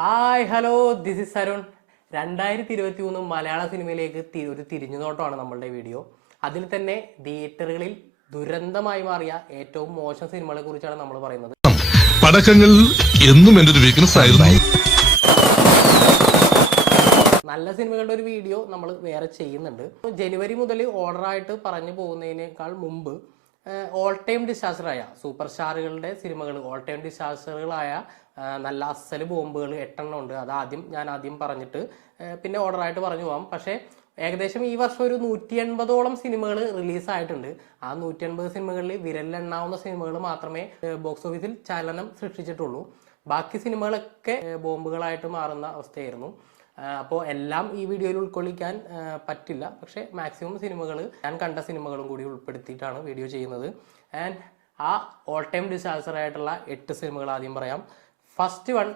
Hi hello this is Arun രണ്ടായിരത്തി ഇരുപത്തി മൂന്ന് മലയാള സിനിമയിലേക്ക് ഒരു തിരിഞ്ഞു നോട്ടമാണ് നമ്മളുടെ വീഡിയോ അതിൽ തന്നെ തിയേറ്ററുകളിൽ ദുരന്തമായി മാറിയ ഏറ്റവും മോശം സിനിമകളെ കുറിച്ചാണ് നമ്മൾ പറയുന്നത്. പടക്കങ്ങൾ എന്നും എന്റെ ഒരു വീക്ക്നെസ് ആയിരുന്നു. നല്ല സിനിമകളുടെ ഒരു വീഡിയോ നമ്മൾ വേറെ ചെയ്യുന്നുണ്ട്. ജനുവരി മുതൽ ഓർഡറായിട്ട് പറഞ്ഞു പോകുന്നതിനേക്കാൾ മുമ്പ് ഓൾ ടൈം ഡിസാസ്റ്ററായ സൂപ്പർ സ്റ്റാറുകളുടെ സിനിമകൾ ഓൾ ടൈം ഡിസാസ്റ്ററുകളായ നല്ല അസൽ ബോംബുകൾ എട്ടെണ്ണം ഉണ്ട്. അത് ആദ്യം ഞാൻ ആദ്യം പറഞ്ഞിട്ട് പിന്നെ ഓർഡറായിട്ട് പറഞ്ഞു പോകാം പക്ഷേ ഏകദേശം ഈ വർഷം ഒരു നൂറ്റി എൺപതോളം സിനിമകൾ റിലീസായിട്ടുണ്ട് ആ നൂറ്റി എൺപത് സിനിമകളിൽ വിരലിലെണ്ണാവുന്ന സിനിമകൾ മാത്രമേ ബോക്സ് ഓഫീസിൽ ചലനം സൃഷ്ടിച്ചിട്ടുള്ളൂ. ബാക്കി സിനിമകളൊക്കെ ബോംബുകളായിട്ട് മാറുന്ന അവസ്ഥയായിരുന്നു. അപ്പോൾ എല്ലാം ഈ വീഡിയോയിൽ ഉൾക്കൊള്ളിക്കാൻ പറ്റില്ല. പക്ഷേ മാക്സിമം സിനിമകൾ ഞാൻ കണ്ട സിനിമകളും കൂടി ഉൾപ്പെടുത്തിയിട്ടാണ് വീഡിയോ ചെയ്യുന്നത്. ആൻഡ് ആ ഓൾ ടൈം ഡിസാസ്റ്റർ ആയിട്ടുള്ള എട്ട് സിനിമകൾ ആദ്യം പറയാം. ഫസ്റ്റ് വൺ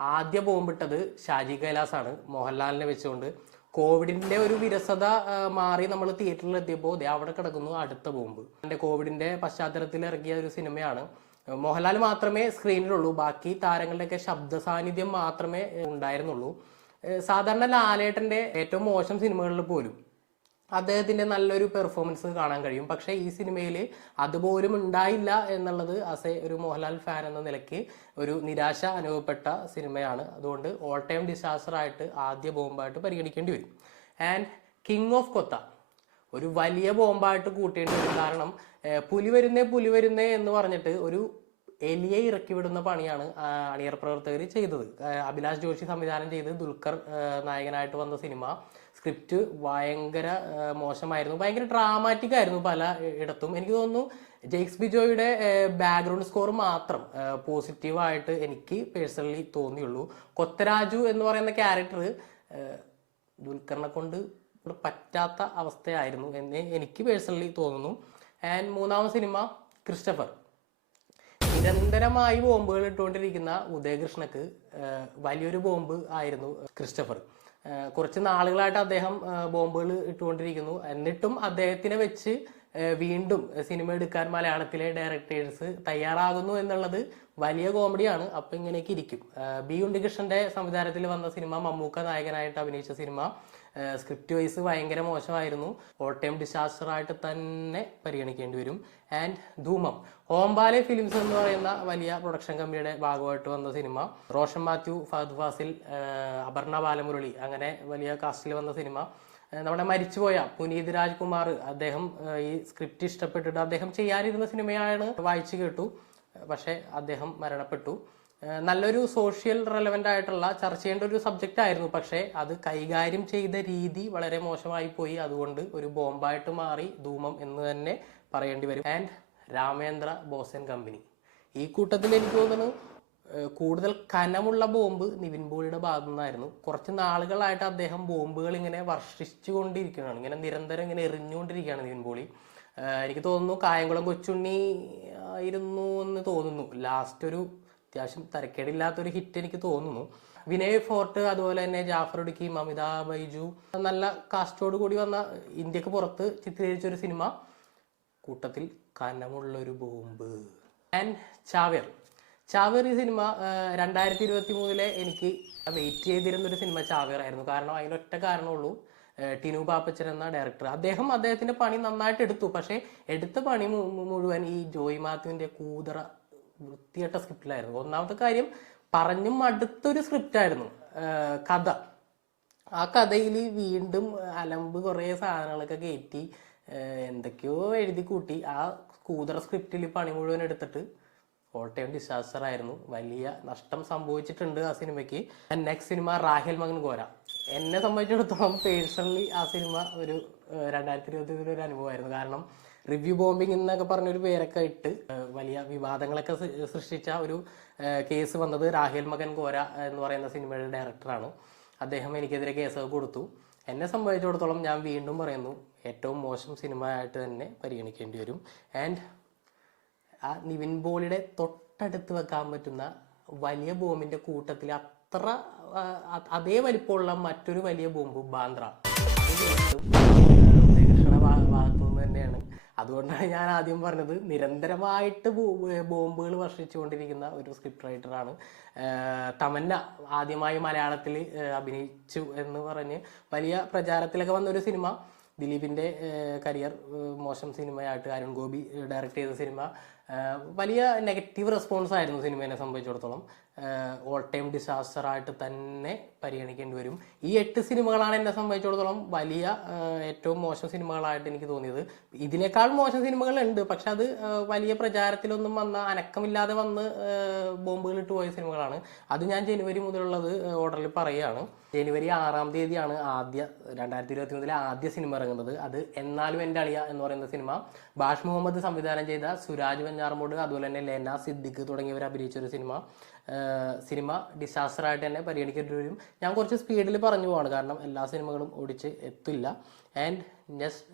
ആദ്യ ബോംബിട്ടത് ഷാജി കൈലാസാണ്. മോഹൻലാലിനെ വെച്ചുകൊണ്ട് കോവിഡിന്റെ ഒരു വിരസത മാറി നമ്മൾ തിയേറ്ററിൽ എത്തിയപ്പോൾ ദേ അവിടെ കിടക്കുന്നു അടുത്ത ബോംബ്. എന്റെ കോവിഡിന്റെ പശ്ചാത്തലത്തിൽ ഇറങ്ങിയ ഒരു സിനിമയാണ്. മോഹൻലാൽ മാത്രമേ സ്ക്രീനിലുള്ളൂ ബാക്കി താരങ്ങളുടെയൊക്കെ ശബ്ദ സാന്നിധ്യം മാത്രമേ ഉണ്ടായിരുന്നുള്ളൂ. സാധാരണ ലാലേട്ടന്റെ ഏറ്റവും മോശം സിനിമകളിൽ പോലും അദ്ദേഹത്തിന്റെ നല്ലൊരു പെർഫോമൻസ് കാണാൻ കഴിയും. പക്ഷേ ഈ സിനിമയിൽ അതുപോലും ഉണ്ടായില്ല എന്നുള്ളത് അസെ ഒരു മോഹൻലാൽ ഫാൻ എന്ന നിലയ്ക്ക് ഒരു നിരാശ അനുഭവപ്പെട്ട സിനിമയാണ്. അതുകൊണ്ട് ഓൾ ടൈം ഡിസാസ്റ്റർ ആയിട്ട് ആദ്യ ബോംബായിട്ട് പരിഗണിക്കേണ്ടി വരും. ആൻഡ് കിങ് ഓഫ് കൊത്ത ഒരു വലിയ ബോംബായിട്ട് കൂട്ടേണ്ടി വരും കാരണം പുലി വരുന്നേ പുലി വരുന്നേ എന്ന് പറഞ്ഞിട്ട് ഒരു എലിയെ ഇറക്കി വിടുന്ന പണിയാണ് അണിയർ പ്രവർത്തകർ ചെയ്തത്. അഭിലാഷ് ജോഷി സംവിധാനം ചെയ്ത് ദുൽഖർ നായകനായിട്ട് വന്ന സിനിമ. സ്ക്രിപ്റ്റ് ഭയങ്കര മോശമായിരുന്നു. ഭയങ്കര ഡ്രാമാറ്റിക് ആയിരുന്നു പല ഇടത്തും. എനിക്ക് തോന്നുന്നു ജെയ്ക്സ് ബിജോയുടെ ബാക്ക്ഗ്രൗണ്ട് സ്കോർ മാത്രം പോസിറ്റീവായിട്ട് എനിക്ക് പേഴ്സണലി തോന്നിയുള്ളൂ. കൊത്തരാജു എന്ന് പറയുന്ന ക്യാരക്ടർ ദുൽഖറിനെ കൊണ്ട് പറ്റാത്ത അവസ്ഥയായിരുന്നു എന്ന് എനിക്ക് പേഴ്സണലി തോന്നുന്നു. ആൻഡ് മൂന്നാമത് സിനിമ ക്രിസ്റ്റഫർ. നിരന്തരമായി ബോംബുകൾ ഇട്ടുകൊണ്ടിരിക്കുന്ന ഉദയകൃഷ്ണക്ക് വലിയൊരു ബോംബ് ആയിരുന്നു ക്രിസ്റ്റഫർ. കുറച്ച് നാളുകളായിട്ട് അദ്ദേഹം ബോംബുകൾ ഇട്ടുകൊണ്ടിരിക്കുന്നു. എന്നിട്ടും അദ്ദേഹത്തിനെ വെച്ച് വീണ്ടും സിനിമ എടുക്കാൻ മലയാളത്തിലെ ഡയറക്ടേഴ്സ് തയ്യാറാകുന്നു എന്നുള്ളത് വലിയ കോമഡിയാണ്. അപ്പൊ ഇങ്ങനെയൊക്കെ ഇരിക്കും. ബി ഉണ്ണികൃഷ്ണന്റെ സംവിധാനത്തിൽ വന്ന സിനിമ മമ്മൂക്ക നായകനായിട്ട് അഭിനയിച്ച സിനിമ സ്ക്രിപ്റ്റ് വൈസ് ഭയങ്കര മോശമായിരുന്നു. ഓൾ ടൈം ഡിസാസ്റ്റർ ആയിട്ട് തന്നെ പരിഗണിക്കേണ്ടി വരും. ആൻഡ് ധൂമം. ഓംബാലെ ഫിലിംസ് എന്ന് പറയുന്ന വലിയ പ്രൊഡക്ഷൻ കമ്പനിയുടെ ഭാഗമായിട്ട് വന്ന സിനിമ. റോഷൻ മാത്യു ഫഹദ് ഫാസിൽ അപർണ ബാലമുരളി അങ്ങനെ വലിയ കാസ്റ്റിൽ വന്ന സിനിമ. നമ്മുടെ മരിച്ചുപോയ പുനീത് രാജ്കുമാർ അദ്ദേഹം ഈ സ്ക്രിപ്റ്റ് ഇഷ്ടപ്പെട്ടിട്ട് അദ്ദേഹം ചെയ്യാനിരുന്ന സിനിമയാണ് വായിച്ചു കേട്ടു. പക്ഷേ അദ്ദേഹം മരണപ്പെട്ടു. നല്ലൊരു സോഷ്യൽ റെലവെന്റ് ആയിട്ടുള്ള ചർച്ച ചെയ്യേണ്ട ഒരു സബ്ജക്റ്റ് ആയിരുന്നു. പക്ഷേ അത് കൈകാര്യം ചെയ്ത രീതി വളരെ മോശമായി പോയി അതുകൊണ്ട് ഒരു ബോംബായിട്ട് മാറി ധൂമം എന്ന് തന്നെ പറയേണ്ടി വരും. And Ramendra Bosan company. ഈ കൂട്ടത്തിൽ എനിക്ക് തോന്നുന്നു കൂടുതൽ കനമുള്ള ബോംബ് നിവിൻ പോളിയുടെ ഭാഗത്തു നിന്നായിരുന്നു കുറച്ച് നാളുകളായിട്ട് അദ്ദേഹം ബോംബുകൾ ഇങ്ങനെ വർഷിച്ചു കൊണ്ടിരിക്കുകയാണ് ഇങ്ങനെ നിരന്തരം ഇങ്ങനെ എറിഞ്ഞുകൊണ്ടിരിക്കുകയാണ് നിവിൻ പോളി എനിക്ക് തോന്നുന്നു കായംകുളം കൊച്ചുണ്ണി ആയിരുന്നു എന്ന് തോന്നുന്നു. ലാസ്റ്റ് ഒരു അത്യാവശ്യം തരക്കേടില്ലാത്തൊരു ഹിറ്റ് എനിക്ക് തോന്നുന്നു. വിനയ് ഫോർട്ട് അതുപോലെ തന്നെ ജാഫർ ഉടുക്കി മമിത ബൈജു നല്ല കാസ്റ്റോട് കൂടി വന്ന ഇന്ത്യയ്ക്ക് പുറത്ത് ചിത്രീകരിച്ച ഒരു സിനിമ. കൂട്ടത്തിൽ കനമുള്ളൊരു ബോംബ്. ആൻഡ് ചാവേർ. ചാവേർ ഈ സിനിമ രണ്ടായിരത്തി ഇരുപത്തി മൂന്നിലെ എനിക്ക് വെയിറ്റ് ചെയ്തിരുന്ന ഒരു സിനിമ ചാവേർ ആയിരുന്നു. കാരണം അതിനൊറ്റ കാരണമുള്ളൂ. ടിനു പാപ്പച്ചൻ എന്ന ഡയറക്ടർ അദ്ദേഹം അദ്ദേഹത്തിന്റെ പണി നന്നായിട്ട് എടുത്തു. പക്ഷേ എടുത്ത പണി മുഴുവൻ ഈ ജോയി മാത്യുവിന്റെ കൂതറ വൃത്തിയട്ട സ്ക്രിപ്റ്റിലായിരുന്നു ഒന്നാമത്തെ കാര്യം പറഞ്ഞു അടുത്തൊരു സ്ക്രിപ്റ്റ് ആയിരുന്നു കഥ. ആ കഥയിൽ വീണ്ടും അലമ്പ് കുറേ സാധനങ്ങളൊക്കെ കയറ്റി എന്തൊക്കെയോ എഴുതി കൂട്ടി. ആ കൂതറ സ്ക്രിപ്റ്റിൽ പണി മുഴുവൻ എടുത്തിട്ട് ഓൾ ടൈം ഡിസാസ്റ്റർ ആയിരുന്നു. വലിയ നഷ്ടം സംഭവിച്ചിട്ടുണ്ട് ആ സിനിമയ്ക്ക്. നെക്സ്റ്റ് സിനിമ റാഹേൽ മകൻ ഗോര എന്നെ സംബന്ധിച്ചിടത്തോളം പേഴ്സണലി ആ സിനിമ ഒരു രണ്ടായിരത്തി ഇരുപത്തി ഒരു അനുഭവമായിരുന്നു. കാരണം റിവ്യൂ ബോംബിംഗ് എന്നൊക്കെ പറഞ്ഞൊരു പേരൊക്കെ ഇട്ട് വലിയ വിവാദങ്ങളൊക്കെ സൃഷ്ടിച്ച ഒരു കേസ് വന്നത് രാഹേൽ മകൻ ഗോര എന്ന് പറയുന്ന സിനിമയുടെ ഡയറക്ടറാണ് അദ്ദേഹം എനിക്കെതിരെ കേസൊക്കെ കൊടുത്തു. എന്നെ സംബന്ധിച്ചിടത്തോളം ഞാൻ വീണ്ടും പറയുന്നു ഏറ്റവും മോശം സിനിമ ആയിട്ട് തന്നെ പരിഗണിക്കേണ്ടി വരും. ആൻഡ് ആ നിവിൻ പോളിയുടെ തൊട്ടടുത്ത് വെക്കാൻ പറ്റുന്ന വലിയ ബോംബിന്റെ കൂട്ടത്തിൽ അത്ര അതേ വലിപ്പമുള്ള മറ്റൊരു വലിയ ബോംബ് ബാന്ദ്ര. അതുകൊണ്ടാണ് ഞാൻ ആദ്യം പറഞ്ഞത് നിരന്തരമായിട്ട് ബോംബുകൾ വർഷിച്ചുകൊണ്ടിരിക്കുന്ന ഒരു സ്ക്രിപ്റ്റ് റൈറ്ററാണ് തമന്ന ആദ്യമായി മലയാളത്തിൽ അഭിനയിച്ചു എന്ന് പറഞ്ഞ് വലിയ പ്രചാരത്തിലൊക്കെ വന്ന ഒരു സിനിമ. ദിലീപിന്റെ കരിയർ മോശം സിനിമയായിട്ട് അരുൺ ഗോപി ഡയറക്റ്റ് ചെയ്ത സിനിമ വലിയ നെഗറ്റീവ് റെസ്പോൺസ് ആയിരുന്നു സിനിമയെ സംബന്ധിച്ചിടത്തോളം. ഓൾ ടൈം ഡിസാസ്റ്റർ ആയിട്ട് തന്നെ പരിഗണിക്കേണ്ടി വരും. ഈ എട്ട് സിനിമകളാണ് എന്നെ സംബന്ധിച്ചിടത്തോളം വലിയ ഏറ്റവും മോശം സിനിമകളായിട്ട് എനിക്ക് തോന്നിയത്. ഇതിനേക്കാൾ മോശം സിനിമകളുണ്ട്. പക്ഷെ അത് വലിയ പ്രചാരത്തിലൊന്നും വന്ന അനക്കമില്ലാതെ വന്ന് ബോംബുകൾ ഇട്ട് പോയ സിനിമകളാണ്. അത് ഞാൻ ജനുവരി മുതലുള്ളത് ഓർഡറിൽ പറയുകയാണ്. ജനുവരി ആറാം തീയതിയാണ് ആദ്യ രണ്ടായിരത്തി ഇരുപത്തി മൂന്നിലെ ആദ്യ സിനിമ ഇറങ്ങുന്നത്. അത് എന്നാലും എന്റെ അളിയ എന്ന് പറയുന്ന സിനിമ. ബാഷ് മുഹമ്മദ് സംവിധാനം ചെയ്ത സുരാജ് വെഞ്ഞാറമൂട് അതുപോലെ തന്നെ ലെന സിദ്ദിഖ് തുടങ്ങിയവർ അഭിനയിച്ച ഒരു സിനിമ. സിനിമ ഡിസാസ്റ്റർ ആയിട്ട് തന്നെ പരിഗണിക്കേണ്ടി വരും ഞാൻ കുറച്ച് സ്പീഡിൽ പറഞ്ഞു പോവാണ്. കാരണം എല്ലാ സിനിമകളും ഓടിച്ച് എത്തില്ല. ആൻഡ് ജസ്റ്റ്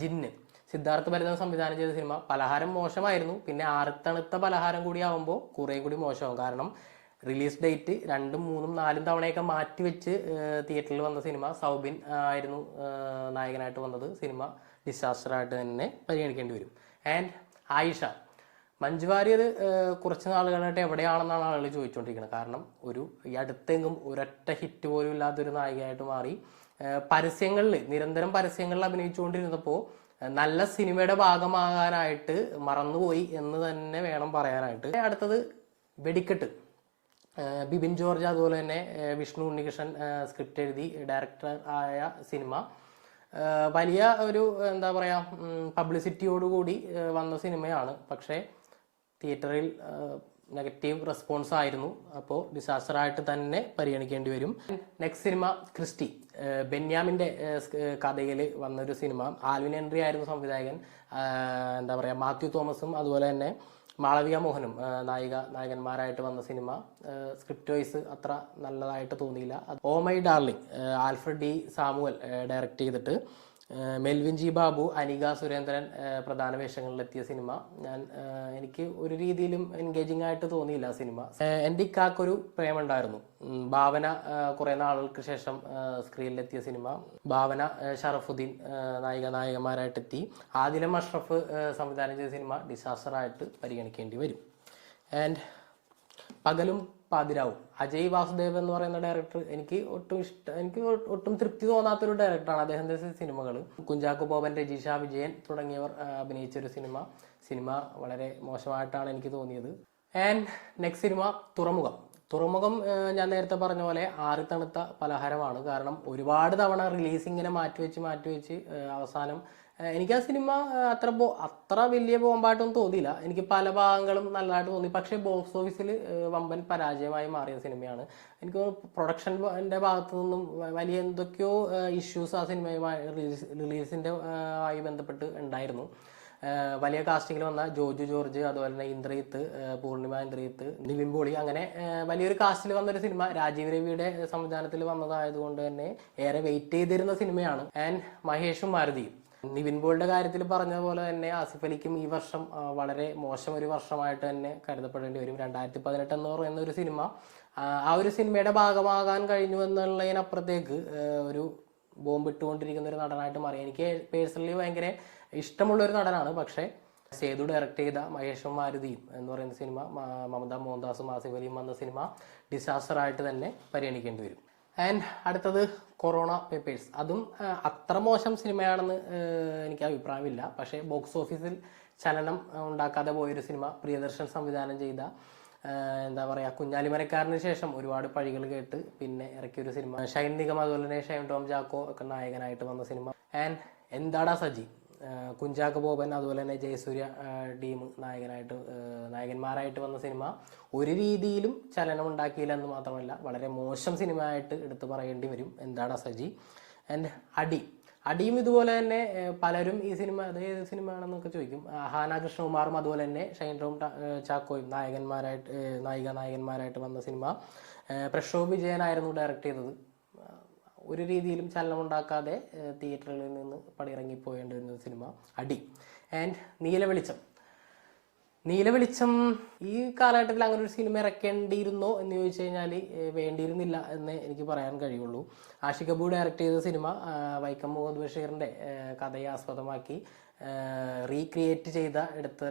ജിന്ന് സിദ്ധാർത്ഥ് ഭരതൻ സംവിധാനം ചെയ്ത സിനിമ പലഹാരം മോശമായിരുന്നു. പിന്നെ ആറുത്തണുത്ത പലഹാരം കൂടി ആവുമ്പോൾ കുറേ കൂടി മോശമാവും. കാരണം റിലീസ് ഡേറ്റ് രണ്ടും മൂന്നും നാലും തവണയൊക്കെ മാറ്റി വെച്ച് തിയേറ്ററിൽ വന്ന സിനിമ സൗബിൻ ആയിരുന്നു നായകനായിട്ട് വന്നത്. സിനിമ ഡിസാസ്റ്റർ ആയിട്ട് തന്നെ പരിഗണിക്കേണ്ടി വരും ആൻഡ് ആയിഷ മഞ്ജു വാര്യർ കുറച്ച് നാളുകളായിട്ട് എവിടെയാണെന്നാണ് ആളുകൾ ചോദിച്ചുകൊണ്ടിരിക്കുന്നത് കാരണം ഒരു ഈ അടുത്തെങ്കും ഒരൊറ്റ ഹിറ്റ് പോലും ഇല്ലാത്തൊരു നായികയായിട്ട് മാറി. പരസ്യങ്ങളിൽ നിരന്തരം പരസ്യങ്ങളിൽ അഭിനയിച്ചുകൊണ്ടിരുന്നപ്പോൾ നല്ല സിനിമയുടെ ഭാഗമാകാനായിട്ട് മറന്നുപോയി എന്ന് തന്നെ വേണം പറയാനായിട്ട്. അടുത്തത് വെടിക്കെട്ട്. ബിബിൻ ജോർജ് അതുപോലെ തന്നെ വിഷ്ണു ഉണ്ണികൃഷ്ണൻ സ്ക്രിപ്റ്റ് എഴുതി ഡയറക്ടർ ആയ സിനിമ. വലിയ ഒരു എന്താ പറയുക പബ്ലിസിറ്റിയോടുകൂടി വന്ന സിനിമയാണ്. പക്ഷേ തിയേറ്ററിൽ നെഗറ്റീവ് റെസ്പോൺസ് ആയിരുന്നു. അപ്പോൾ ഡിസാസ്റ്റർ ആയിട്ട് തന്നെ പരിഗണിക്കേണ്ടി വരും. നെക്സ്റ്റ് സിനിമ ക്രിസ്റ്റി. ബെന്യാമിന്റെ കഥയിൽ വന്നൊരു സിനിമ. ആൽവിൻ എൻട്രി ആയിരുന്നു സംവിധായകൻ. എന്താ പറയുക മാത്യു തോമസും അതുപോലെ തന്നെ മാളവിക മോഹനും നായിക നായകന്മാരായിട്ട് വന്ന സിനിമ. സ്ക്രിപ്റ്റ് വൈസ് അത്ര നല്ലതായിട്ട് തോന്നിയില്ല. ഓ my darling Alfred D Samuel direct ചെയ്തിട്ട്. ഏഹ് മെൽവിൻ ജി ബാബു അനിക സുരേന്ദ്രൻ പ്രധാന വേഷങ്ങളിലെത്തിയ സിനിമ. ഞാൻ എനിക്ക് ഒരു രീതിയിലും എൻഗേജിങ് ആയിട്ട് തോന്നിയില്ല ആ സിനിമ. എന്റെ ഇക്കാക്കൊരു പ്രേമുണ്ടായിരുന്നു ഭാവന കുറേ നാളുകൾക്ക് ശേഷം സ്ക്രീനിലെത്തിയ സിനിമ. ഭാവന ഷറഫുദ്ദീൻ നായിക നായകന്മാരായിട്ടെത്തി. ആദിലം അഷ്റഫ് സംവിധാനം ചെയ്ത സിനിമ ഡിസാസ്റ്റർ ആയിട്ട് പരിഗണിക്കേണ്ടി വരും. ആൻഡ് പകലും പാതിരാവും. അജയ് വാസുദേവ് എന്ന് പറയുന്ന ഡയറക്ടർ എനിക്ക് ഒട്ടും ഇഷ്ടം എനിക്ക് ഒട്ടും തൃപ്തി തോന്നാത്തൊരു ഡയറക്ടറാണ് അദ്ദേഹത്തിന്റെ സിനിമകൾ കുഞ്ചാക്കോ ബോബൻ രജീഷ വിജയൻ തുടങ്ങിയവർ ആ, അഭിനയിച്ച ഒരു സിനിമ. സിനിമ വളരെ മോശമായിട്ടാണ് എനിക്ക് തോന്നിയത്. ആൻഡ് നെക്സ്റ്റ് സിനിമ തുറമുഖം. തുറമുഖം ഞാൻ നേരത്തെ പറഞ്ഞ പോലെ ആറി തണുത്ത പലഹാരമാണ്. കാരണം ഒരുപാട് തവണ റിലീസിങ്ങിനെ മാറ്റിവെച്ച് മാറ്റിവെച്ച് അവസാനം എനിക്ക് ആ സിനിമ അത്ര ബോ അത്ര വലിയ ബോംബായിട്ടൊന്നും തോന്നിയില്ല. എനിക്ക് പല ഭാഗങ്ങളും നല്ലതായിട്ട് തോന്നി. പക്ഷേ ബോക്സ് ഓഫീസിൽ വമ്പൻ പരാജയമായി മാറിയ സിനിമയാണ്. എനിക്ക് പ്രൊഡക്ഷന്റെ ഭാഗത്തു നിന്നും വലിയ എന്തൊക്കെയോ ഇഷ്യൂസ് ആ സിനിമയുമായി റിലീസ് റിലീസിന്റെ ആയി ബന്ധപ്പെട്ട് ഉണ്ടായിരുന്നു. വലിയ കാസ്റ്റിങ്ങിൽ വന്ന ജോജു ജോർജ് അതുപോലെ തന്നെ ഇന്ദ്രയിത്ത് പൂർണിമ ഇന്ദ്രയിത്ത് നിവിൻ പോളി അങ്ങനെ വലിയൊരു കാസ്റ്റിൽ വന്നൊരു സിനിമ രാജീവ് രവിയുടെ സംവിധാനത്തിൽ വന്നതായതുകൊണ്ട് തന്നെ ഏറെ വെയിറ്റ് ചെയ്തിരുന്ന സിനിമയാണ്. ആൻഡ് മഹേഷും മാരുതിയും. നിവിൻ പോളിയുടെ കാര്യത്തിൽ പറഞ്ഞ പോലെ തന്നെ ആസിഫ് അലിക്കും ഈ വർഷം വളരെ മോശം ഒരു വർഷമായിട്ട് തന്നെ കരുതപ്പെടേണ്ടി വരും. രണ്ടായിരത്തി പതിനെട്ട് എന്ന് പറയുന്ന ഒരു സിനിമ ആ ഒരു സിനിമയുടെ ഭാഗമാകാൻ കഴിഞ്ഞു എന്നുള്ളതിനപ്പുറത്തേക്ക് ഒരു ബോംബ് ഇട്ടുകൊണ്ടിരിക്കുന്ന ഒരു നടനായിട്ട് മാറി. എനിക്ക് പേഴ്സണലി ഭയങ്കര ഇഷ്ടമുള്ള ഒരു നടനാണ്. പക്ഷേ സേതു ഡയറക്റ്റ് ചെയ്ത മഹേഷും മാരുതിയും എന്ന് പറയുന്ന സിനിമ മമത മോഹൻദാസും ആസിഫ് അലിയും വന്ന സിനിമ ഡിസാസ്റ്റർ ആയിട്ട് തന്നെ പരിഗണിക്കേണ്ടി വരും. ആൻഡ് അടുത്തത് കൊറോണ പേപ്പേഴ്സ് അതും അത്ര മോശം സിനിമയാണെന്ന് എനിക്ക് അഭിപ്രായമില്ല. പക്ഷേ ബോക്സ് ഓഫീസിൽ ചലനം ഉണ്ടാക്കാതെ പോയൊരു സിനിമ പ്രിയദർശൻ സംവിധാനം ചെയ്ത എന്താ പറയുക കുഞ്ഞാലിമരക്കാരന് ശേഷം ഒരുപാട് പഴികൾ കേട്ട് പിന്നെ ഇറക്കിയൊരു സിനിമ. ഷൈൻ നിഗം അതുപോലെ തന്നെ ഷൈൻ ടോം ജാക്കോ ഒക്കെ നായകനായിട്ട് വന്ന സിനിമ. ആൻഡ് എന്താടാ സജി? കുഞ്ചാക്കോ ബോബൻ അതുപോലെ തന്നെ ജയസൂര്യ ടീം നായകനായിട്ട് നായകന്മാരായിട്ട് വന്ന സിനിമ ഒരു രീതിയിലും ചലനം ഉണ്ടാക്കിയില്ല എന്ന് മാത്രമല്ല വളരെ മോശം സിനിമയായിട്ട് എടുത്തു പറയേണ്ടി വരും. എന്താടാ സജി? ആൻഡ് അടി. അടിയും ഇതുപോലെ തന്നെ പലരും ഈ സിനിമ അത് ഏത് സിനിമയാണെന്നൊക്കെ ചോദിക്കും. ഹാന കൃഷ്ണകുമാറും അതുപോലെ തന്നെ ഷൈൻ ടോം ചാക്കോയും നായകന്മാരായിട്ട് നായിക നായകന്മാരായിട്ട് വന്ന സിനിമ. പ്രക്ഷോഭ് വിജയനായിരുന്നു ഡയറക്റ്റ് ചെയ്തത്. ഒരു രീതിയിലും ചലനമുണ്ടാക്കാതെ തിയേറ്ററിൽ നിന്ന് പടിയിറങ്ങിപ്പോയേണ്ടി വരുന്ന സിനിമ അടി. ആൻഡ് നീലവെളിച്ചം. നീലവെളിച്ചം ഈ കാലഘട്ടത്തിൽ അങ്ങനെ ഒരു സിനിമ ഇറക്കേണ്ടിയിരുന്നോ എന്ന് ചോദിച്ചു കഴിഞ്ഞാൽ വേണ്ടിയിരുന്നില്ല എന്ന് എനിക്ക് പറയാൻ കഴിയുള്ളൂ. ആഷിക് കപൂർ ഡയറക്റ്റ് ചെയ്ത സിനിമ വൈക്കം മുഹമ്മദ് ബഷീറിന്റെ കഥയെ ആസ്പദമാക്കി റീക്രിയേറ്റ് ചെയ്ത എടുത്ത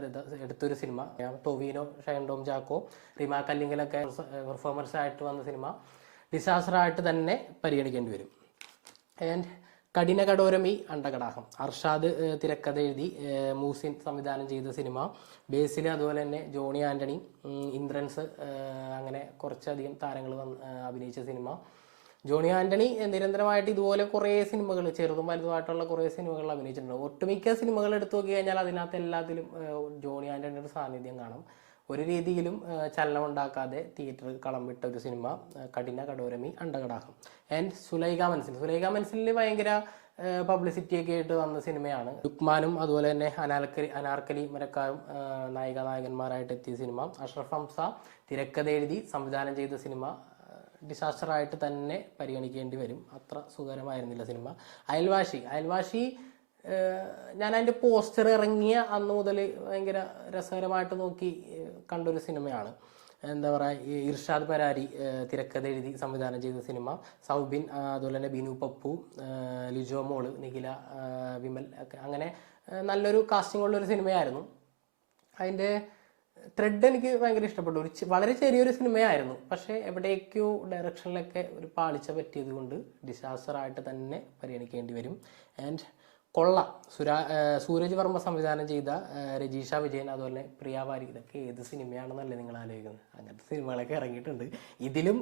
എടുത്തൊരു സിനിമ. ടൊവീനോ ഷൈൻഡോം ചാക്കോ റിമാ കല്ലിങ്കലൊക്കെ പെർഫോമൻസ് ആയിട്ട് വന്ന സിനിമ. ഡിസാസ്റ്റർ ആയിട്ട് തന്നെ പരിഗണിക്കേണ്ടി വരും. ആൻഡ് കഠിന കടോരമി അണ്ടകടാഹം അർഷാദ് തിരക്കഥ എഴുതി മൂസിൻ സംവിധാനം ചെയ്ത സിനിമ. ബേസിൽ അതുപോലെ തന്നെ ജോണി ആന്റണി ഇന്ദ്രൻസ് അങ്ങനെ കുറച്ചധികം താരങ്ങൾ അഭിനയിച്ച സിനിമ. ജോണി ആന്റണി നിരന്തരമായിട്ട് ഇതുപോലെ കുറേ സിനിമകൾ ചെറുതും വലുതുമായിട്ടുള്ള കുറേ സിനിമകൾ അഭിനയിച്ചിട്ടുണ്ട്. ഒട്ടുമിക്ക സിനിമകൾ എടുത്തു നോക്കി കഴിഞ്ഞാൽ അതിനകത്ത് എല്ലാത്തിലും ജോണി ആന്റണിയുടെ സാന്നിധ്യം കാണും. ഒരു രീതിയിലും ചലനം ചലനമുണ്ടാക്കാതെ തിയേറ്ററിൽ കളം വിട്ട ഒരു സിനിമ കഠിന കടോരമി അണ്ടകടാഹം ആൻഡ് സുലൈഖ മനസ്സിൽ സുലൈഖ മനസ്സിൽ ഭയങ്കര പബ്ലിസിറ്റിയൊക്കെ ആയിട്ട് വന്ന സിനിമയാണ് ലുക്മാനും അതുപോലെ തന്നെ അനാർക്കലി അനാർക്കലി മരക്കാരും നായിക നായകന്മാരായിട്ട് എത്തിയ സിനിമ അഷ്റഫ് ഹംസ തിരക്കഥ എഴുതി സംവിധാനം ചെയ്ത സിനിമ ഡിസാസ്റ്റർ ആയിട്ട് തന്നെ പരിഗണിക്കേണ്ടി വരും. അത്ര സുഖകരമായിരുന്നില്ല സിനിമ അയൽവാശി അയൽവാശി ഞാൻ അതിന്റെ പോസ്റ്റർ ഇറങ്ങിയ അന്ന് മുതൽ ഭയങ്കര രസകരമായിട്ട് നോക്കി കണ്ടൊരു സിനിമയാണ്. എന്താ പറയുക ഇർഷാദ് പരാരി തിരക്കഥ എഴുതി സംവിധാനം ചെയ്ത സിനിമ. സൗബിൻ അതുപോലെ തന്നെ ബിനു പപ്പു ലിജോ മോൾ നിഖില വിമൽ ഒക്കെ അങ്ങനെ നല്ലൊരു കാസ്റ്റിംഗ് ഉള്ളൊരു സിനിമയായിരുന്നു. അതിന്റെ ത്രെഡ് എനിക്ക് ഭയങ്കര ഇഷ്ടപ്പെട്ടു. ഒരു വളരെ ചെറിയൊരു സിനിമയായിരുന്നു. പക്ഷേ എവിടേക്കോ ഡയറക്ഷനിലൊക്കെ ഒരു പാളിച്ച പറ്റിയത് കൊണ്ട് ഡിസാസ്റ്റർ ആയിട്ട് തന്നെ പരിഗണിക്കേണ്ടി വരും. ആൻഡ് കൊള്ള. സുരാ സൂരജ് വർമ്മ സംവിധാനം ചെയ്ത രജീഷ വിജയൻ അതുപോലെ പ്രിയ വാരി ഇതൊക്കെ ഏത് സിനിമയാണെന്നല്ലേ നിങ്ങൾ ആലോചിക്കുന്നത്? അങ്ങനത്തെ സിനിമകളൊക്കെ ഇറങ്ങിയിട്ടുണ്ട്. ഇതിലും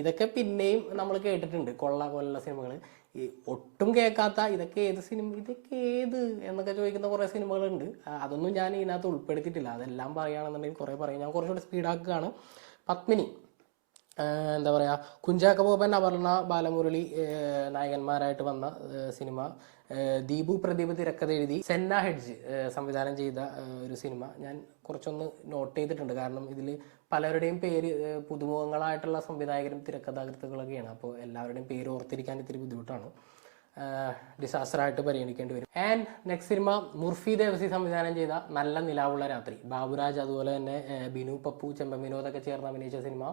ഇതൊക്കെ പിന്നെയും നമ്മൾ കേട്ടിട്ടുണ്ട്. കൊള്ള പോലുള്ള സിനിമകൾ ഈ ഒട്ടും കേൾക്കാത്ത ഇതൊക്കെ ഏത് സിനിമ ഇതൊക്കെ ഏത് എന്നൊക്കെ ചോദിക്കുന്ന കുറേ സിനിമകളുണ്ട്. അതൊന്നും ഞാൻ ഇതിനകത്ത് ഉൾപ്പെടുത്തിയിട്ടില്ല. അതെല്ലാം പറയുകയാണെന്നുണ്ടെങ്കിൽ കുറേ പറയും. ഞാൻ കുറച്ചുകൂടി സ്പീഡാക്കുകയാണ് പത്മിനി. എന്താ പറയുക കുഞ്ചാക്ക ബോബൻ അപർണ ബാലമുരളി നായകന്മാരായിട്ട് വന്ന സിനിമ. ദീപു പ്രദീപ് തിരക്കഥ എഴുതി സെന്ന ഹെഡ്ജ് സംവിധാനം ചെയ്ത ഒരു സിനിമ. ഞാൻ കുറച്ചൊന്ന് നോട്ട് ചെയ്തിട്ടുണ്ട്. കാരണം ഇതിൽ പലരുടെയും പേര് പുതുമുഖങ്ങളായിട്ടുള്ള സംവിധായകരും തിരക്കഥാകൃത്തുക്കളൊക്കെയാണ്. അപ്പോൾ എല്ലാവരുടെയും പേര് ഓർത്തിരിക്കാൻ ഇത്തിരി ബുദ്ധിമുട്ടാണ്. ഡിസാസ്റ്റർ ആയിട്ട് പരിഗണിക്കേണ്ടി വരും. And next cinema Murphy Devasi സംവിധാനം ചെയ്ത നല്ല നിലാവുള്ള രാത്രി. ബാബുരാജ് അതുപോലെ തന്നെ ബിനു പപ്പു ചെമ്പൻ വിനോദൊക്കെ ചേർന്ന് അഭിനയിച്ച സിനിമ.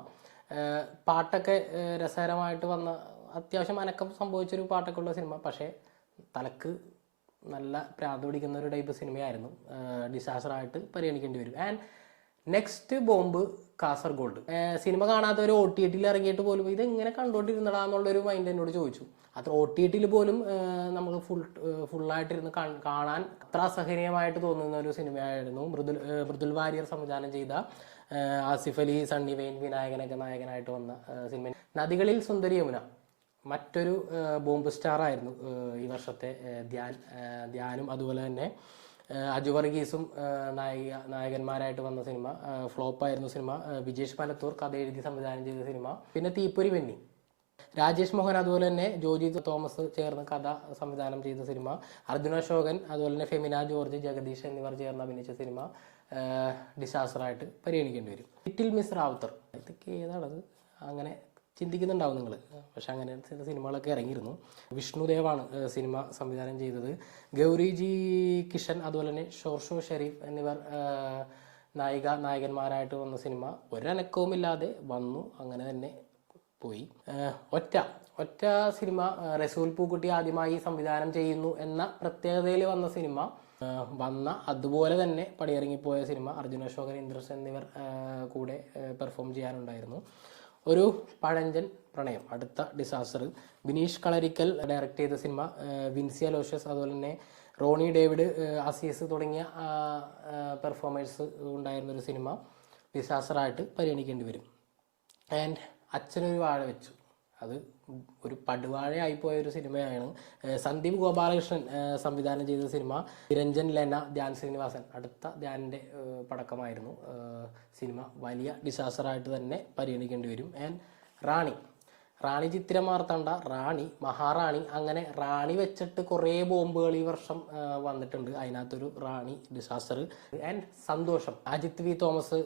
പാട്ടൊക്കെ രസകരമായിട്ട് വന്ന അത്യാവശ്യം അനക്കം സംഭവിച്ചൊരു പാട്ടൊക്കെ ഉള്ള സിനിമ. പക്ഷേ തലക്ക് നല്ല പ്രാന്ത് പിടിക്കുന്ന ഒരു ടൈപ്പ് സിനിമയായിരുന്നു ഡിസാസ്റ്ററായിട്ട് പരിഗണിക്കേണ്ടി വരും. And next bomb Kasaragod. Cinema കാണാത്തവർ ഒ ടി ടിയിൽ ഇറങ്ങിയിട്ട് പോലും ഇത് എങ്ങനെ കണ്ടുകൊണ്ടിരുന്നടാ എന്നുള്ളൊരു മൈൻഡ് എന്നോട് ചോദിച്ചു. അത്ര ഒ ടി ടിയിൽ പോലും നമുക്ക് ഫുൾ ഫുള്ളായിട്ടിരുന്ന് കാണാൻ അത്ര അസഹനീയമായിട്ട് തോന്നുന്ന ഒരു സിനിമയായിരുന്നു മൃദുൽ മൃദുൽ വാര്യർ സംവിധാനം ചെയ്ത ആസിഫ് അലി സണ്ണി വെയിൻ വിനായകനൊക്കെ നായകനായിട്ട് വന്ന സിനിമ നദികളിൽ സുന്ദരി യമുന മറ്റൊരു ബോംബ് സ്റ്റാറായിരുന്നു ഈ വർഷത്തെ ധ്യാൻ ധ്യാനും അതുപോലെ തന്നെ അജു വർഗീസും നായിക നായകന്മാരായിട്ട് വന്ന സിനിമ ഫ്ലോപ്പായിരുന്നു സിനിമ വിജേഷ് പലത്തൂർ കഥ എഴുതി സംവിധാനം ചെയ്ത സിനിമ പിന്നെ തീപ്പൊരി വെന്നി. രാജേഷ് മോഹൻ അതുപോലെ തന്നെ ജോജി തോമസ് ചേർന്ന് കഥ സംവിധാനം ചെയ്ത സിനിമ അർജുന അശോകൻ അതുപോലെ തന്നെ ഫെമിന ജോർജ് ജഗദീഷ് എന്നിവർ ചേർന്ന് അഭിനയിച്ച സിനിമ ഡിസാസ്റ്റർ ആയിട്ട് പരിഗണിക്കേണ്ടി വരും. ലിറ്റിൽ മിസ് റാവുത്തർ ഇതൊക്കെ ഏതാണത്? അങ്ങനെ ചിന്തിക്കുന്നുണ്ടാവും നിങ്ങൾ. പക്ഷെ അങ്ങനെ ചില സിനിമകളൊക്കെ ഇറങ്ങിയിരുന്നു. വിഷ്ണുദേവാണ് സിനിമ സംവിധാനം ചെയ്തത്. ഗൗരിജി കിഷൻ അതുപോലെ തന്നെ ഷോർഷോ ഷെരീഫ് എന്നിവർ നായിക നായകന്മാരായിട്ട് വന്ന സിനിമ ഒരനക്കവുമില്ലാതെ വന്നു. അങ്ങനെ തന്നെ പോയി. ഒറ്റ ഒറ്റ സിനിമ റസൂൽ പൂക്കുട്ടി ആദ്യമായി സംവിധാനം ചെയ്യുന്നു എന്ന പ്രത്യേകതയിൽ വന്ന സിനിമ വന്ന അതുപോലെ തന്നെ പടിയിറങ്ങിപ്പോയ സിനിമ അർജുന അശോകൻ ഇന്ദ്രസ് എന്നിവർ കൂടെ പെർഫോം ചെയ്യാനുണ്ടായിരുന്നു. ഒരു പഴഞ്ചൻ പ്രണയം അടുത്ത ഡിസാസ്റ്റർ ബിനീഷ് കളരിക്കൽ ഡയറക്റ്റ് ചെയ്ത സിനിമ വിൻസിയ വിൻസി അലോഷ്യസ് അതുപോലെ തന്നെ റോണി ഡേവിഡ് അസീസ് തുടങ്ങിയ പെർഫോമേഴ്സ് ഉണ്ടായിരുന്ന ഒരു സിനിമ ഡിസാസ്റ്റർ ആയിട്ട് പരിഗണിക്കേണ്ടി വരും. ആൻഡ് അച്ഛനൊരു വാഴ വെച്ചു അത് ഒരു പടുവാഴയായിപ്പോയ ഒരു സിനിമയാണ് സന്ദീപ് ഗോപാലകൃഷ്ണൻ സംവിധാനം ചെയ്ത സിനിമ നിരഞ്ജൻ ലെന ധ്യാൻ ശ്രീനിവാസൻ. അടുത്ത ധ്യാനിന്റെ പടക്കമായിരുന്നു സിനിമ വലിയ ഡിസാസ്റ്റർ ആയിട്ട് തന്നെ പരിഗണിക്കേണ്ടി വരും. ആൻഡ് റാണി. റാണി ചിത്തിരമാർത്തണ്ട റാണി മഹാറാണി അങ്ങനെ റാണി വെച്ചിട്ട് കുറേ ബോംബുകൾ ഈ വർഷം വന്നിട്ടുണ്ട്. അതിനകത്തൊരു Rani disaster and Santhosham. Ajith V Thomas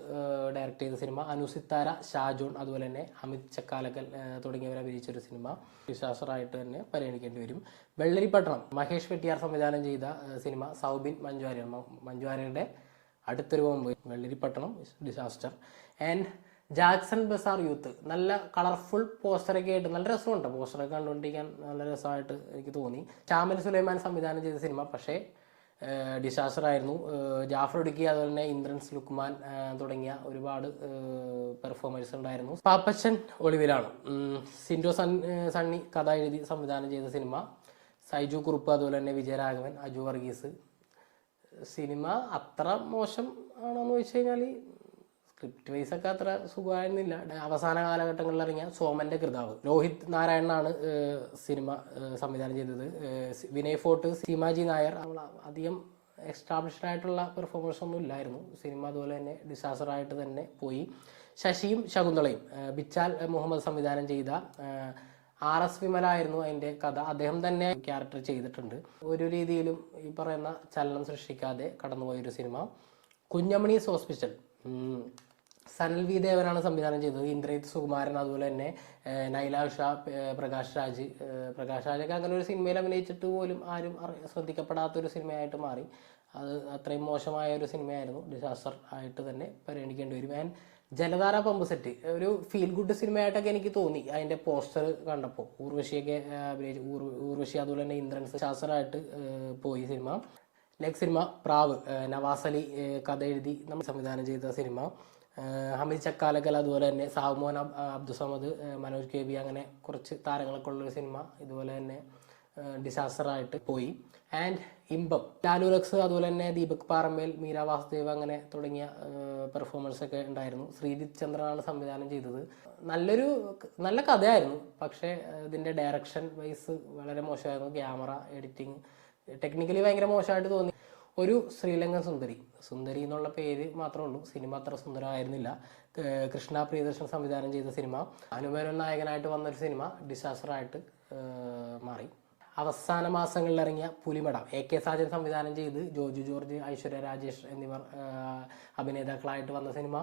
direct ചെയ്ത സിനിമ അനുസിത്താര ഷാജോൺ അതുപോലെ തന്നെ അമിത് ചക്കാലക്കൽ തുടങ്ങിയവർ അഭിനയിച്ച ഒരു സിനിമ ഡിസാസ്റ്റർ ആയിട്ട് തന്നെ പരിഗണിക്കേണ്ടി വരും. വെള്ളരിപ്പട്ടണം. മഹേഷ് വെട്ടിയാർ സംവിധാനം ചെയ്ത സിനിമ സൗബിൻ മഞ്ജുവാര്യർ മഞ്ജുവാര്യരുടെ അടുത്തൊരു bomb. Vellaripattanam disaster and Jackson bazaar youth. നല്ല കളർഫുൾ പോസ്റ്ററൊക്കെ ആയിട്ട് നല്ല രസമുണ്ട്. പോസ്റ്ററൊക്കെ കണ്ടുകൊണ്ടിരിക്കാൻ നല്ല രസമായിട്ട് എനിക്ക് തോന്നി. ചാമൽ സുലൈമാൻ സംവിധാനം ചെയ്ത സിനിമ പക്ഷേ ഡിസാസ്റ്റർ ആയിരുന്നു. ജാഫർ ഒടുക്കി അതുപോലെ തന്നെ ഇന്ദ്രൻസ് ലുക്മാൻ തുടങ്ങിയ ഒരുപാട് പെർഫോമൻസ് ഉണ്ടായിരുന്നു. പാപ്പച്ചൻ ഒളിവിലാണ്. സിൻഡോ സൺ സണ്ണി കഥ എഴുതി സംവിധാനം ചെയ്ത സിനിമ സൈജു കുറുപ്പ് അതുപോലെ തന്നെ വിജയരാഘവൻ അജു വർഗീസ്. സിനിമ അത്ര മോശം ആണോ എന്ന് ചോദിച്ചു കഴിഞ്ഞാൽ സ്ക്രിപ്റ്റ് വൈസ് ഒക്കെ അത്ര സുഖമായിരുന്നില്ല. അവസാന കാലഘട്ടങ്ങളിൽ ഇറങ്ങിയ സോമന്റെ കൃതാവ്. രോഹിത് നാരായണനാണ് സിനിമ സംവിധാനം ചെയ്തത്. വിനയ് ഫോർട്ട് സീമാജി നായർ അധികം എസ്റ്റാബ്ലിഷ്ഡ് ആയിട്ടുള്ള പെർഫോമൻസ് ഒന്നും ഇല്ലായിരുന്നു. സിനിമ അതുപോലെ തന്നെ ഡിസാസ്റ്റർ ആയിട്ട് തന്നെ പോയി. ശശിയും ശകുന്തളയും ബിച്ചാൽ മുഹമ്മദ് സംവിധാനം ചെയ്ത ആർ എസ് വിമല ആയിരുന്നു അതിന്റെ കഥ. അദ്ദേഹം തന്നെ ക്യാരക്ടർ ചെയ്തിട്ടുണ്ട്. ഒരു രീതിയിലും ഈ പറയുന്ന ചലനം സൃഷ്ടിക്കാതെ കടന്നുപോയൊരു cinema. Kunjamminis hospital. Sanal V ദേവനാണ് സംവിധാനം ചെയ്തത്. ഇന്ദ്രജിത് സുകുമാരൻ അതുപോലെ തന്നെ നൈല ഷാ ഏഹ്, പ്രകാശ് രാജ് പ്രകാശ് രാജൊക്കെ അങ്ങനെ ഒരു സിനിമയിൽ അഭിനയിച്ചിട്ട് പോലും ആരും ശ്രദ്ധിക്കപ്പെടാത്ത ഒരു സിനിമയായിട്ട് മാറി. അത് അത്രയും മോശമായ ഒരു സിനിമയായിരുന്നു. ഡിസാസ്റ്റർ ആയിട്ട് തന്നെ പരിഗണിക്കേണ്ടി വരും. ആൻഡ് ജലധാര പമ്പ് സെറ്റ് ഒരു ഫീൽ ഗുഡ് സിനിമയായിട്ടൊക്കെ എനിക്ക് തോന്നി. അതിന്റെ പോസ്റ്റർ കണ്ടപ്പോൾ ഊർവശിയൊക്കെ അഭിനയിച്ചു ഊർവശി അതുപോലെ തന്നെ ഇന്ദ്രൻ ശാസ്ത്രമായിട്ട് പോയി സിനിമ. നെക്സ്റ്റ് സിനിമ പ്രാവ് നവാസ് അലി കഥ എഴുതി നമ്മൾ സംവിധാനം ചെയ്ത സിനിമ. ഹമീദ് ചക്കാലക്കൽ അതുപോലെ തന്നെ സാവുമോൻ അബ്- അബ്ദുസമദ് മനോജ് കെ ബി അങ്ങനെ കുറച്ച് താരങ്ങളൊക്കെ ഉള്ളൊരു സിനിമ ഇതുപോലെ തന്നെ ഡിസാസ്റ്റർ ആയിട്ട് പോയി. ആൻഡ് ഇമ്പം ലാലു ലക്സ് അതുപോലെ തന്നെ ദീപക് പാറമ്പേൽ മീര വാസുദേവ് അങ്ങനെ തുടങ്ങിയ പെർഫോമൻസ് ഒക്കെ ഉണ്ടായിരുന്നു. ശ്രീജിത്ത് ചന്ദ്രനാണ് സംവിധാനം ചെയ്തത്. നല്ലൊരു നല്ല കഥയായിരുന്നു. പക്ഷേ ഇതിന്റെ ഡയറക്ഷൻ വൈസ് വളരെ മോശമായിരുന്നു. ക്യാമറ എഡിറ്റിംഗ് ടെക്നിക്കലി ഭയങ്കര മോശമായിട്ട് തോന്നി. ഒരു ശ്രീലങ്കൻ സുന്ദരി. സുന്ദരി എന്നുള്ള പേര് മാത്രമേ ഉള്ളൂ. സിനിമ അത്ര സുന്ദരമായിരുന്നില്ല. കൃഷ്ണ പ്രിയദർശൻ സംവിധാനം ചെയ്ത സിനിമ. അനുപേരൻ നായകനായിട്ട് വന്നൊരു സിനിമ ഡിസാസ്റ്റർ ആയിട്ട് മാറി. അവസാന മാസങ്ങളിൽ ഇറങ്ങിയ പുലിമട. എ കെ സാജൻ സംവിധാനം ചെയ്ത് ജോജു ജോർജ് ഐശ്വര്യ രാജേഷ് എന്നിവർ അഭിനേതാക്കളായിട്ട് വന്ന സിനിമ.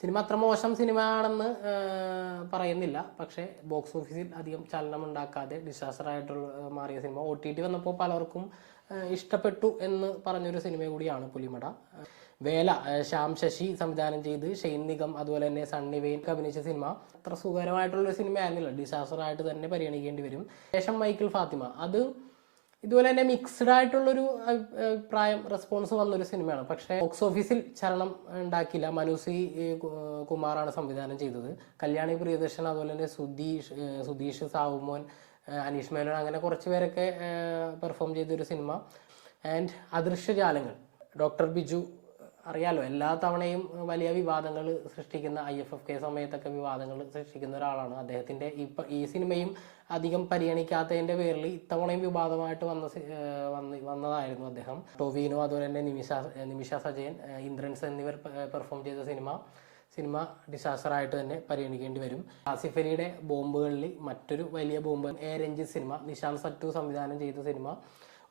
സിനിമ അത്ര മോശം സിനിമ ആണെന്ന് പറയുന്നില്ല. പക്ഷേ ബോക്സ് ഓഫീസിൽ അധികം ചലനം ഉണ്ടാക്കാതെ ഡിസാസ്റ്റർ ആയിട്ടുള്ള മാറിയ സിനിമ. ഒ ടി ടി വന്നപ്പോൾ പലർക്കും ഇഷ്ടപ്പെട്ടു എന്ന് പറഞ്ഞൊരു സിനിമ കൂടിയാണ് പുലിമട. വേല ശ്യാം ശശി സംവിധാനം ചെയ്ത് ഷെയ്ൻ നിഗം അതുപോലെ തന്നെ സണ്ണി വെയിൻ അഭിനയിച്ച സിനിമ. അത്ര സുഖകരമായിട്ടുള്ളൊരു സിനിമ ആയിരുന്നില്ല ഡിസാസ്റ്റർ ആയിട്ട് തന്നെ പരിഗണിക്കേണ്ടി വരും. ശേഷം മൈക്കിൾ ഫാത്തിമ. അത് ഇതുപോലെ തന്നെ മിക്സ്ഡ് ആയിട്ടുള്ളൊരു അഭി- അഭിപ്രായം റെസ്പോൺസ് വന്നൊരു സിനിമയാണ്. പക്ഷേ ബോക്സ് ഓഫീസിൽ ചലനം ഉണ്ടാക്കിയില്ല. മനുസി കുമാറാണ് സംവിധാനം ചെയ്തത്. കല്യാണി പ്രിയദർശൻ അതുപോലെ തന്നെ സുധീഷ് സുധീഷ് സാവുമോൻ അനീഷ് മേനോൻ അങ്ങനെ കുറച്ച് പേരൊക്കെ പെർഫോം ചെയ്തൊരു സിനിമ ആൻഡ് അദൃശ്യജാലങ്ങൾ. ഡോക്ടർ ബിജു അറിയാലോ എല്ലാ തവണയും വലിയ വിവാദങ്ങൾ സൃഷ്ടിക്കുന്ന ഐ എഫ് എഫ് കെ സമയത്തൊക്കെ വിവാദങ്ങൾ സൃഷ്ടിക്കുന്ന ഒരാളാണ്. അദ്ദേഹത്തിന്റെ ഇപ്പം ഈ സിനിമയും അധികം പരിഗണിക്കാത്തതിന്റെ പേരിൽ ഇത്തവണയും വിവാദമായിട്ട് വന്ന വന്നതായിരുന്നു അദ്ദേഹം. ടൊവീനോ അതുപോലെ തന്നെ നിമിഷ നിമിഷ സജയൻ ഇന്ദ്രൻസ് എന്നിവർ പെർഫോം ചെയ്ത സിനിമ സിനിമ ഡിസാസ്റ്റർ ആയിട്ട് തന്നെ പരിഗണിക്കേണ്ടി വരും. ആസിഫ് അലിയുടെ ബോംബുകളിൽ മറ്റൊരു വലിയ bomb A Ranjith cinema Nishanth Sattu സംവിധാനം ചെയ്ത സിനിമ.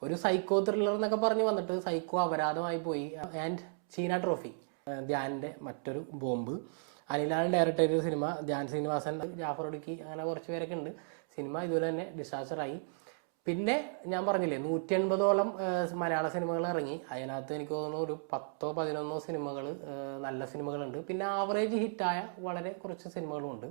ഒരു സൈക്കോ ത്രില്ലർ എന്നൊക്കെ പറഞ്ഞ് വന്നിട്ട് സൈക്കോ അപരാധമായി പോയി. ആൻഡ് ചീന ട്രോഫി ധ്യാനിന്റെ മറ്റൊരു ബോംബ്. അനിലാണ് ഡയറക്ടർ ചെയ്ത സിനിമ ധ്യാൻ ശ്രീനിവാസൻ ജാഫർ ഒടുക്കി അങ്ങനെ കുറച്ച് പേരൊക്കെ ഉണ്ട്. സിനിമ ഇതുപോലെ തന്നെ ഡിസാസ്റ്റർ ആയി. പിന്നെ ഞാൻ പറഞ്ഞില്ലേ നൂറ്റി എൺപതോളം മലയാള സിനിമകൾ ഇറങ്ങി. അതിനകത്ത് എനിക്ക് തോന്നുന്നു ഒരു പത്തോ പതിനൊന്നോ സിനിമകൾ നല്ല സിനിമകളുണ്ട്. പിന്നെ ആവറേജ് ഹിറ്റായ വളരെ കുറച്ച് സിനിമകളും ഉണ്ട്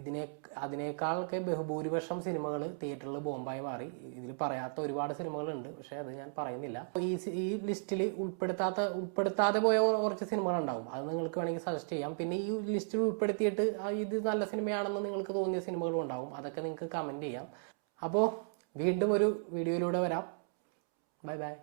ഇതിനെ അതിനേക്കാളൊക്കെ ബഹുഭൂരിപക്ഷം സിനിമകൾ തിയേറ്ററിൽ ബോംബായി മാറി. ഇതിൽ പറയാത്ത ഒരുപാട് സിനിമകളുണ്ട് പക്ഷേ അത് ഞാൻ പറയുന്നില്ല. ഈ ഈ ലിസ്റ്റിൽ ഉൾപ്പെടുത്താത്ത ഉൾപ്പെടുത്താതെ പോയ കുറച്ച് സിനിമകളുണ്ടാവും. അത് നിങ്ങൾക്ക് വേണമെങ്കിൽ സജസ്റ്റ് ചെയ്യാം. പിന്നെ ഈ ലിസ്റ്റിൽ ഉൾപ്പെടുത്തിയിട്ട് ഇത് നല്ല സിനിമയാണെന്ന് നിങ്ങൾക്ക് തോന്നിയ സിനിമകളും ഉണ്ടാവും. അതൊക്കെ നിങ്ങൾക്ക് കമന്റ് ചെയ്യാം. അപ്പോൾ വീണ്ടും ഒരു വീഡിയോയിലൂടെ വരാം. Bye bye.